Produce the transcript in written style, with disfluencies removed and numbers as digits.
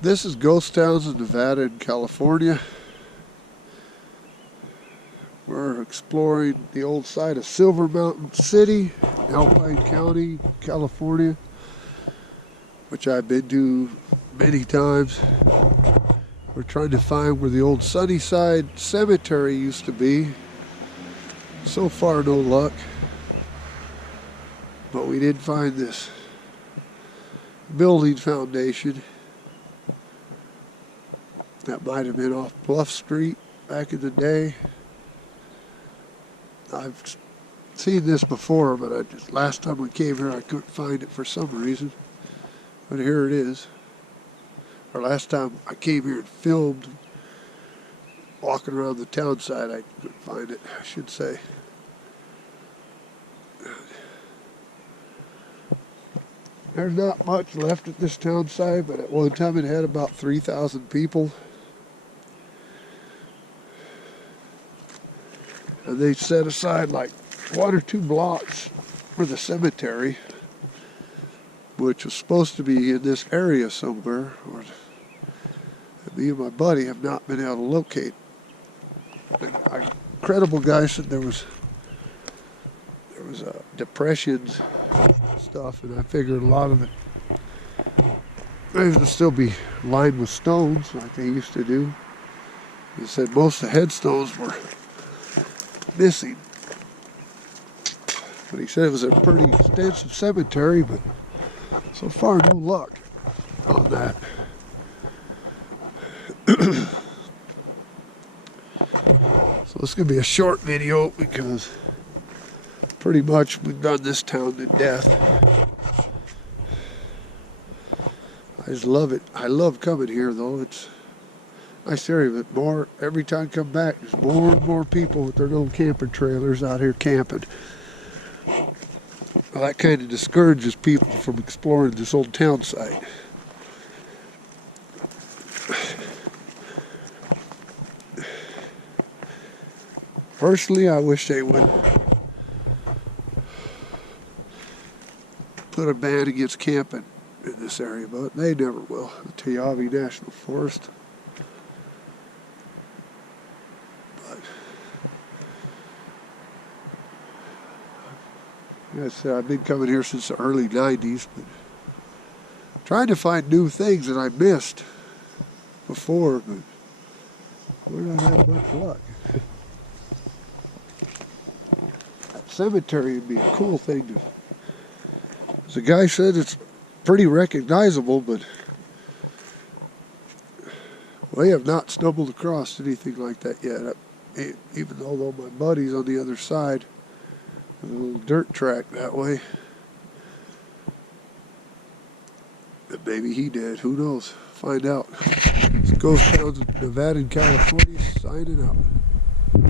This is ghost towns in Nevada and California. We're exploring the old site of Silver Mountain City, Alpine County, California, which I've been to many times. We're trying to find where the old Sunnyside Cemetery used to be. So far, no luck. But we did find this building foundation that might have been off Bluff Street back in the day. I've seen this before, but last time we came here I couldn't find it for some reason. But here it is. Or last time I came here and filmed walking around the town side, I couldn't find it, I should say. There's not much left at this town site, but at one time it had about 3,000 people. And they set aside like 1 or 2 blocks for the cemetery, which was supposed to be in this area somewhere. Me and my buddy have not been able to locate. A credible guy said there was depressions stuff, and I figured a lot of it would still be lined with stones like they used to do. He said most of the headstones were missing, but he said it was a pretty extensive cemetery, but so far no luck on that. So this is going to be a short video because pretty much we've done this town to death. I just love it. I love coming here though. It's a nice area, but more every time I come back, there's more and more people with their little camper trailers out here camping. Well, that kind of discourages people from exploring this old town site. Personally, I wish they would put a ban against camping in this area, but they never will. The Teave National Forest. But like I said, I've been coming here since the early 90s, but trying to find new things that I missed before, but we're not having much luck. Cemetery would be a cool thing to. As the guy said, it's pretty recognizable, but we have not stumbled across anything like that yet. Even although my buddy's on the other side, there's a little dirt track that way. And maybe he did. Who knows? Find out. It's Ghost Towns in Nevada and California signing out.